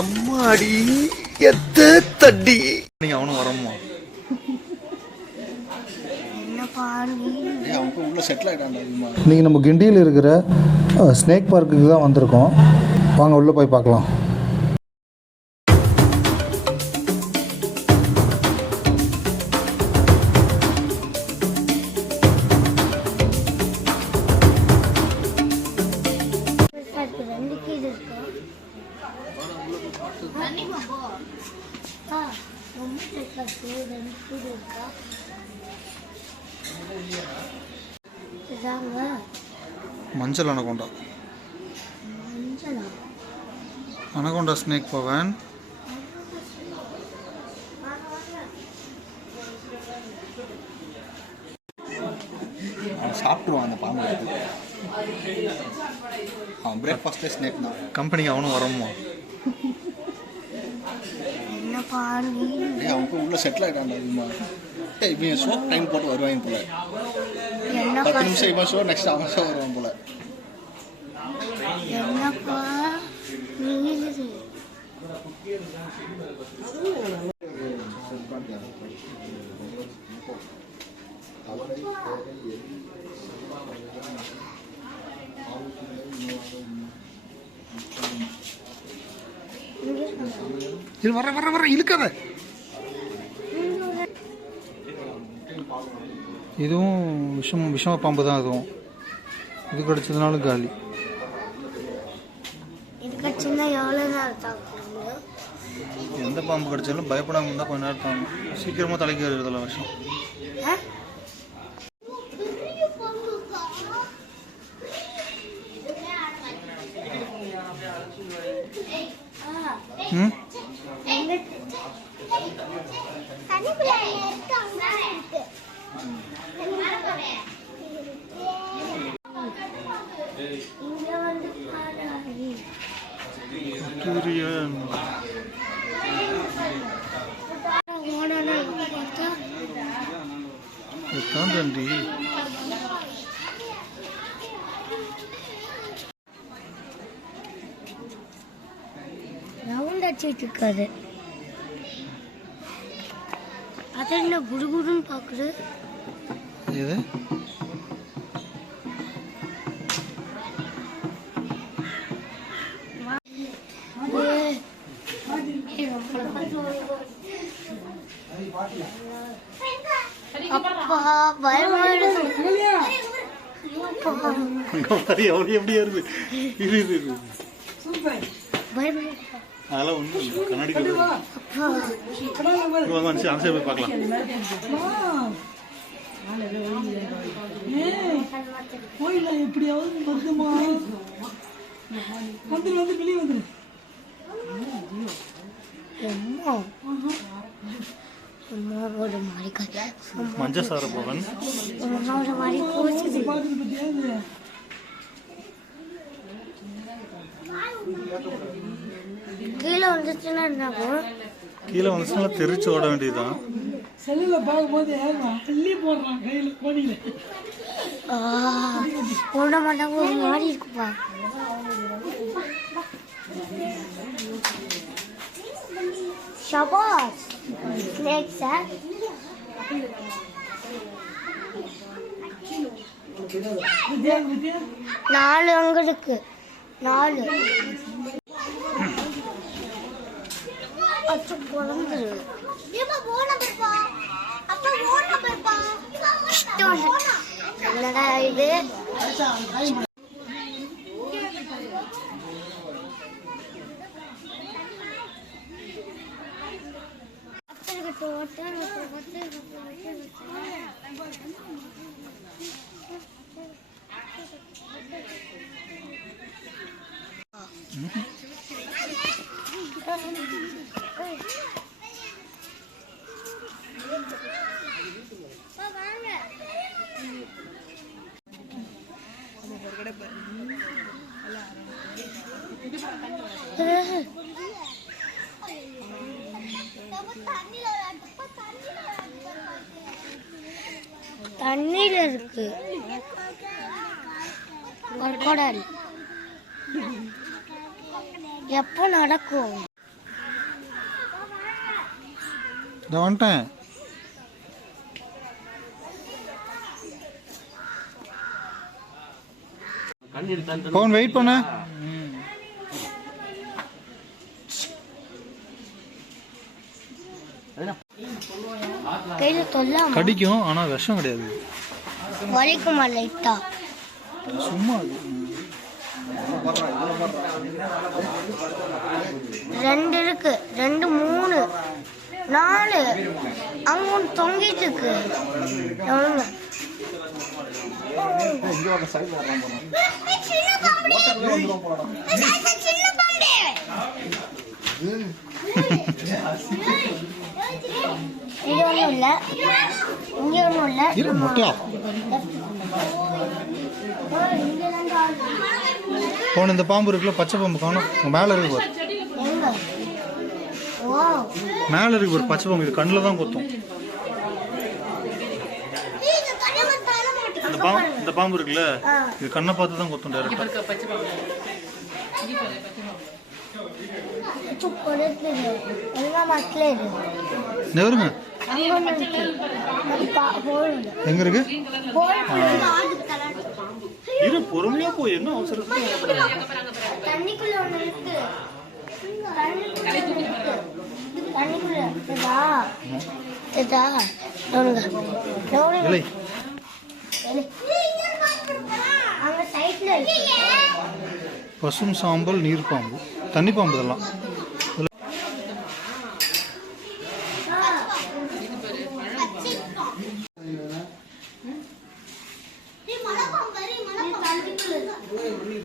அம்மாடி எத்த தட்டி நீங்க அவனும் வரமா நீங்கள் நம்ம கிண்டியில் இருக்கிற ஸ்னேக் பார்க்குக்கு தான் வந்திருக்கோம். வாங்க உள்ளே போய் பார்க்கலாம். மஞ்சள் அனகொண்டா அனகொண்டா ஸ்னேக் பவன் சாப்பிடுவான் அந்த பாம்பு. அவன் பிரேக்ஃபாஸ்ட்டே ஸ்னேக் தான். கம்பெனிக்கு அவனும் வரமா அவங்க உள்ள செட்டில் ஆகிட்டான். இவன் ஷோ டைம் போட்டு வருவாங்க போல. 10 நிமிஷம் இவன் ஷோ, நெக்ஸ்ட் அவன் ஷோ வருவான் போல. இது வர வர வர இழுக்காத. இதுவும் விஷம பாம்பு தான். அதுவும் இது கடிச்சதுனாலும் காலி. எந்த பாம்பு கடிச்சாலும் பயப்படாம இருந்தால் கொஞ்ச நேரம் தாங்க. சீக்கிரமா தலைக்கு வருதுல விஷம். ரவுண்ட் அடிச்சுட்டு இருக்காது. அது என்ன குடுகுடுன்னு பாக்குது. இது அப்பா பயமாயிடுது. எப்படி இருக்கு அதெல்லாம் ஒன்றும் கண்ணாடி போய் பார்க்கலாம். எப்படியாவது வந்துமா வந்துரு வந்து வெளியே வந்துரு. மஞ்சள் சார போவன் கீழே வந்துச்சுன்னா தெரிச்சு ஓட வேண்டியதுதான். செல்லுல பார்க்கும்போது அள்ளி போடுறான் கையில கோடியில போட மாட்டாங்க. ஒரு மாதிரி இருக்குப்பா. ஷபாஸ் ஸ்னேக் சார். நாலு அங்க இருக்கு. 4 என்னடா இது? தண்ணீர் இருக்கு. crocodile. எப்போ நடக்கும்? இதை வந்துட்டேன். பவன் வெயிட் பண்ண. கையில தொல்லாம கடிக்கும், ஆனால் விஷம் கிடையாது. வலிக்குமா லைட்டா? சும்மா அது. 2 இருக்கு, 2, 3, 4. அங்க ஒன்று தொங்கிட்டு இருக்கு. எவ்வளோங்க? இது ஒன்றும் இல்லை, இங்கே ஒன்றும் இல்லை. இரு முட்டையா போன இந்த பாம்பு இருக்குல்ல, பச்சை பாம்பு காணும். மேலே இருக்கு பாரு, எங்க? ஓ, மேலே இருக்கு பாரு பச்சை பாம்பு. இது கண்ணில் தான் கொத்தும். இந்த பாம்பு இருக்குல்ல, இது கண்ணை பார்த்து தான் கொத்தும் டைரக்டா. நெவருங்க எங்க இருக்கு? இரு பொறுமையா போய், என்ன அவசரம்? தண்ணிக்குள்ள ஒண்ணு இருக்கு. தண்ணிக்குள்ள இல்லை, அங்க சைட்ல பசும் சாம்பல் நீர் பாம்பு, தண்ணி பாம்பு இதெல்லாம்.